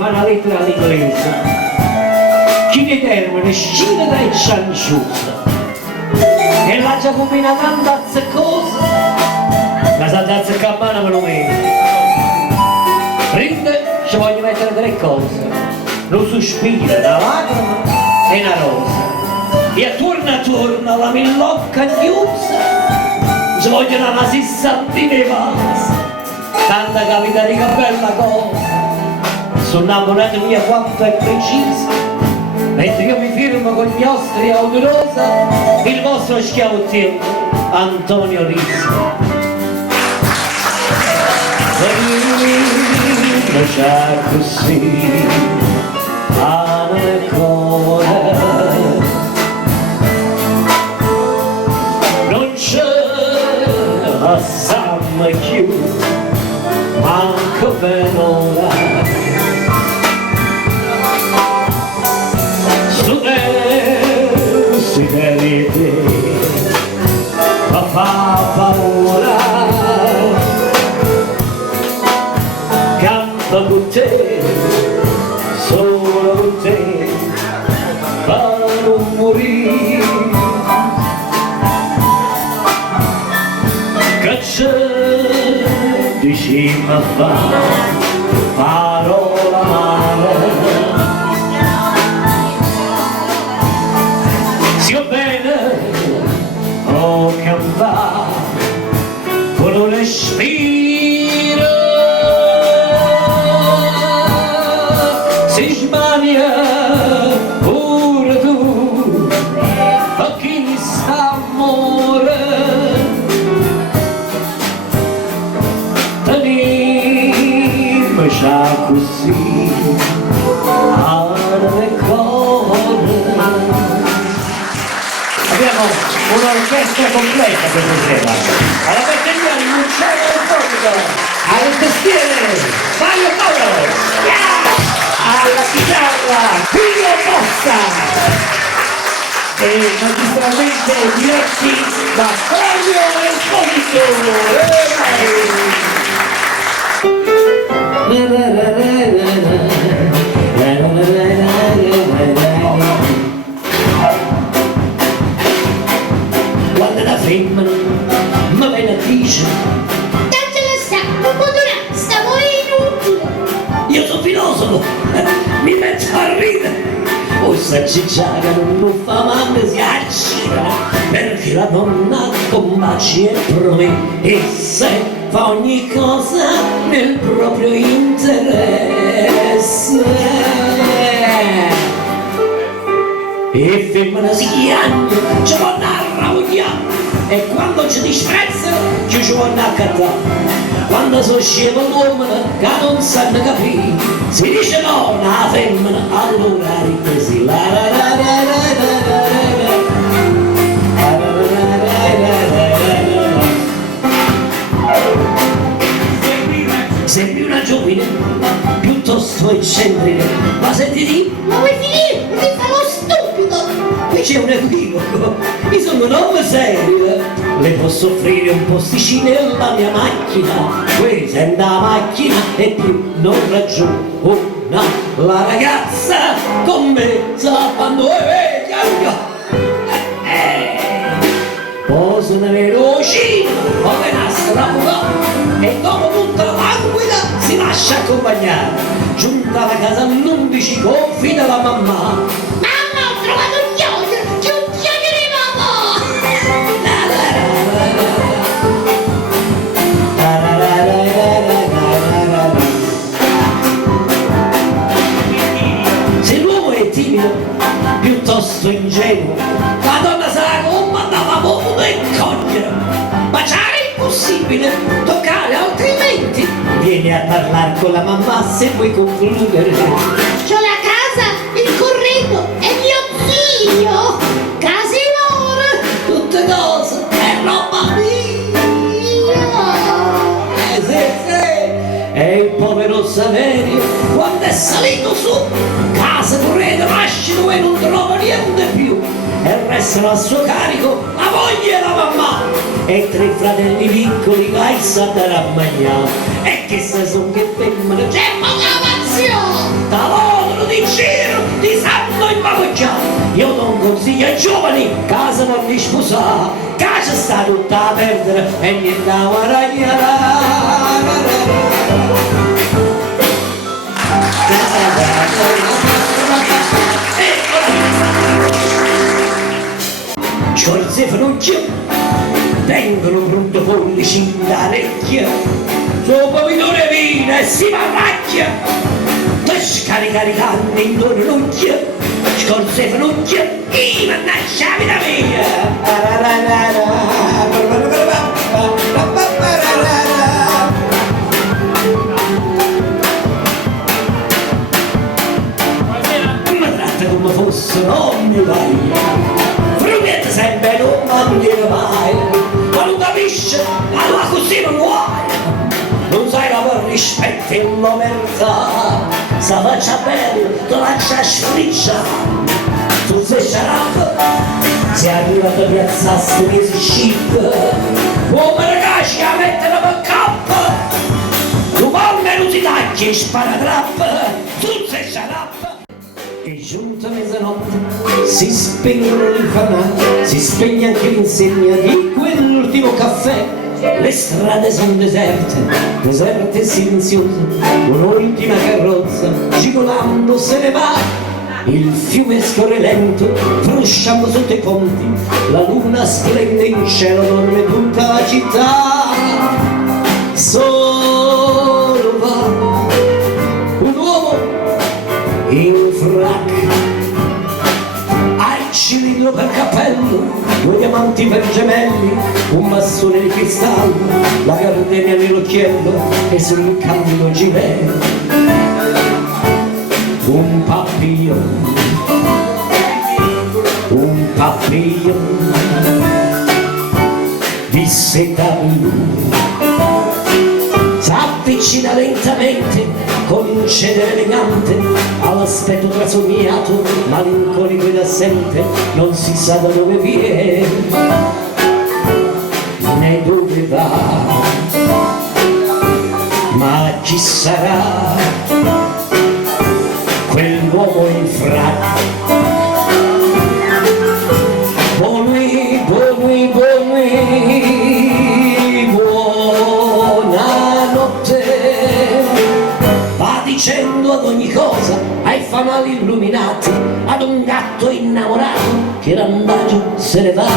fa una lettera all'inglese. Chi determina scina e cianciusa. E la Giacomina tanta azzeccosa, la salta azzeccamana me lo mette. Rinde ci voglio mettere tre cose: un sospiro, una lacrima e una rosa. E attorno la millocca chiusa ci vogliono una sessantina di vasi. Tanta capita di che bella cosa, sono innamorato mia quanto è precisa. Mentre io mi firmo con gli ostri augurosa il vostro schiavottiero Antonio Rizzo. C'è così al cuore, non c'è la samma più, manco per ora. Si vede, ma fa paura. Canto con te, solo con te, per non morire. Che c'è, dici ma fa, parola male. Io bene ho cantato con un respiro, si smania pure tu, a chi sta amore, tenimi già così alle corde. Abbiamo un'orchestra completa questa sera. Alla batteria Luciano Antonio, alle tastiere Mario Paolo, alla chitarra Pino Mossa e magistralmente diretti da Flavio femmina mi viene a dice datela sta, non potrà, stavo inutile. Io sono filosofo, mi metto a ridere. O sta cicciaga non fa male si accida, perché la donna combaci e promesse fa ogni cosa nel proprio interesse. E femmina si chiama, ci vanno a ravogliare. E quando ci disprezzano ci vanno a accattare. Quando sono scemo l'uomo che non sanno capire, si dice no, una femmina, allora ripresi la la la la la la. Sembri una giovine piuttosto eccentrica, ma senti di? Ma vuoi finire? Mi fa lo stupido. Qui c'è un equivoco, io sono un uomo serio, le posso offrire un posticino nella mia macchina, questa è la macchina e più non ragiona, la ragazza con me sa quando è vecchia. Poi se ne veloci, come una strappa, e dopo tutta la languida si lascia accompagnare, giunta alla casa all'11 confida la mamma. Mamma, ho trovato un chiodo di mamma. Se l'uomo è timido, piuttosto ingenuo, la donna sarà comandata a poco e cogliere. Baciare è impossibile, toccare altrimenti. Vieni a parlare con la mamma se vuoi concludere. C'ho la casa, il corredo e mio zio. Casi loro. Tutte cose, è roba mia. E il povero Saverio, quando è salito su, casa correde, nascino e non trova niente più. E restano a suo carico la moglie e la mamma e tre fratelli piccoli che hai a mangiare. E che se son che femmine, C'è poca passione. giovani casa non li sposà, casa sta tutta a perdere e niente da Sciorze Fanucchia, vengono brutto pollici d'orecchia, sopra pomidore vino e si marracchia, te scaricaricando in dornucchia, scorze Fanucchia, i mannaggia vita mia! Ma tratta come fosse non mi vai. Sempre non mangiare mai, ma non capisce, ma così non vuoi, non sai come rispetti l'omertà, se faccia bene, te lascia sfriccia, tu sei sciarap, sei arrivato a piazzare questi scip, come ragazzi a mettere per cappa, tu come non ti tagli e sparatrap, tu sei sciarap. E giunta mezzanotte si spengono le fanate, si spegne anche l'insegna di quell'ultimo caffè. Le strade sono deserte, deserte e silenziose, un'ultima carrozza gigolando se ne va. Il fiume scorre lento, frusciando sotto i ponti, la luna splende in cielo, dorme tutta la città. Solo va un uomo in frac, ha il cilindro per cappello, due diamanti per gemelli, un bastone di cristallo, la gardenia nell'occhiello e sul candido gilet un papillon, di seta blu. S'avvicina lentamente con un cedere elegante all'aspetto trasognato, malinconico ed assente, non si sa da dove viene né dove va, ma chi sarà quell'uomo in frac? Dicendo ad ogni cosa, ai fanali illuminati, ad un gatto innamorato che randagio se ne va.